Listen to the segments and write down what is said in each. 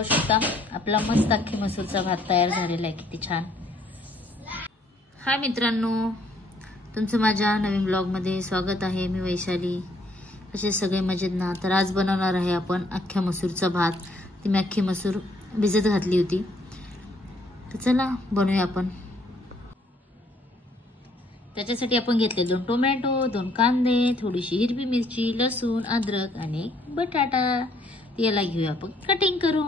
पाहू शकता आपला मस्त अख्खी मसूरचा भात तयार झालेला आहे। किती छान। हाय मित्रांनो, तुमचं माझ्या नवीन ब्लॉगमध्ये स्वागत आहे। मी वैशाली। कसे सगळे मजेत ना? तर आज बनवणार आहे आपण अख्ख्या मसूरचा भात। ती मी अख्खी मसूर भिजत घातली होती, तर चला बनवूया आपण। त्याच्यासाठी आपण घेतले 2 टोमॅटो, 2 कांदे, थोडीशी हिरवी मिरची, लसूण, अद्रक आणि बटाटा। याला घेऊया आपण कटिंग करू।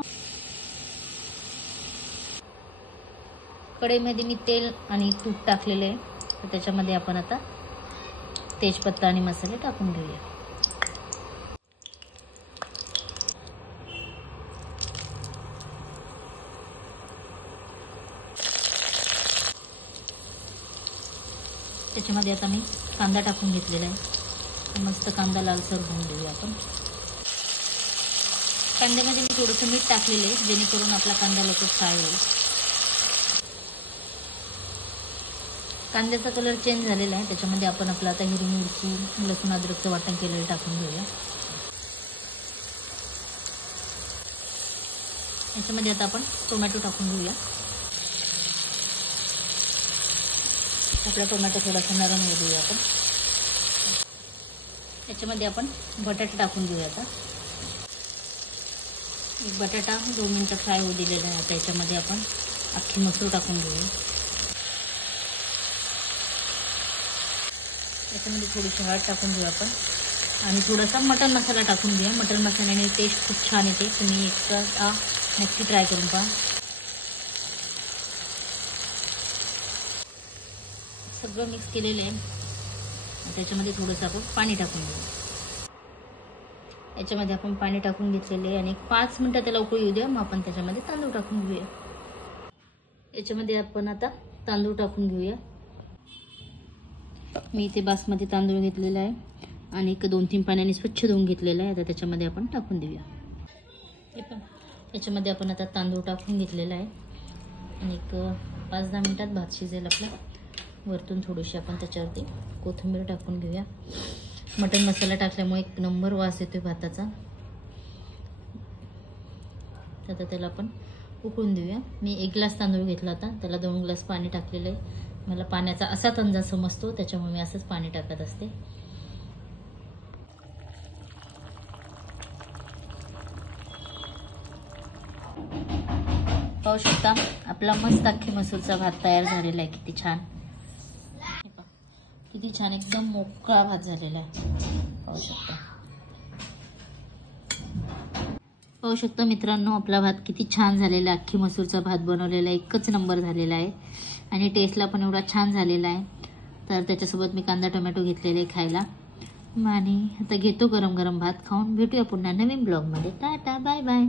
कढईमध्ये मी तेल आणि तूप टाकलेले आहे, तर त्याच्यामध्ये आपण आता तेजपत्ता आणि मसाले टाकून घेऊया। त्याच्यामध्ये आता मी कांदा टाकून घेतलेला आहे। मस्त कांदा लालसर होऊन देऊया आपण। कांद्यामध्ये मी थोडंसं मीठ टाकलेलं आहे, जेणेकरून आपला कांदा लवकर फ्राय होईल। कांद्याचा कलर चेंज झालेला आहे, त्याच्यामध्ये आपण आपलं आता हिरवी मिरची, लसूण, अद्रकचं वाटण केलेलं टाकून घेऊया। याच्यामध्ये आता आपण टोमॅटो टाकून घेऊया। आपला टोमॅटो थोडासा नरम होऊ देऊया आपण। याच्यामध्ये आपण बटाटा टाकून घेऊया। आता एक बटाटा 2 मिनिटं फ्राय होऊ दिलेला आहे। आता याच्यामध्ये आपण अख्खी मसूर टाकून घेऊया। याच्यामध्ये थोडीशी हळद टाकून घेऊ आपण आणि थोडासा मटन मसाला टाकून घेऊया। मटन मसाल्याने टेस्ट खूप छान येते, तुम्ही एकदा नक्की ट्राय करून पहा। सगळं मिक्स केलेलं आहे। त्याच्यामध्ये थोडंसं आपण पाणी टाकून घेऊ। याच्यामध्ये आपण पाणी टाकून घेतलेले आहे आणि 5 मिनिटं त्याला उकळी येऊ द्या। मग आपण त्याच्यामध्ये तांदूळ टाकून घेऊया। याच्यामध्ये आपण आता तांदूळ टाकून घेऊया। मी इथे बासमती तांदूळ घेतलेला आहे आणि 2-3 पाण्याने स्वच्छ धुवून घेतलेला आहे। आता त्याच्यामध्ये आपण टाकून देऊया। याच्यामध्ये आपण आता तांदूळ टाकून घेतलेला आहे आणि 5-10 मिनिटात भात शिजेल आपला। वरतून थोडीशी आपण त्याच्यावरती कोथिंबीर टाकून घेऊया। मटन मसाला टाकल्यामुळे 1 नंबर वास येतोय भाताचा। आता त्याला आपण उकळून देऊया। मी 1 ग्लास तांदूळ घेतला होता, त्याला 2 ग्लास पाणी टाकलेलं आहे। मला पाण्याचा असा अंदाज समजतो, त्याच्यामुळे मी असंच पाणी टाकत असते। पाहू शकता आपला मस्त अख्खी मसूरचा भात तयार झालेला आहे। किती छान, किती छान, एकदम मोकळा भात झालेला आहे। पाहू शकता मित्रांनो, आपला भात किती छान झालेला आहे। अख्खी मसूरचा भात बनवलेला आहे, एकच नंबर झालेला आहे आणि टेस्टला पण एवढा छान झालेला आहे। तर त्याच्यासोबत मी कांदा टोमॅटो घेतलेले खायला आणि आता घेतो गरम गरम भात खाऊन। भेटूया पुन्हा नवीन ब्लॉगमध्ये। टाटा, बाय बाय।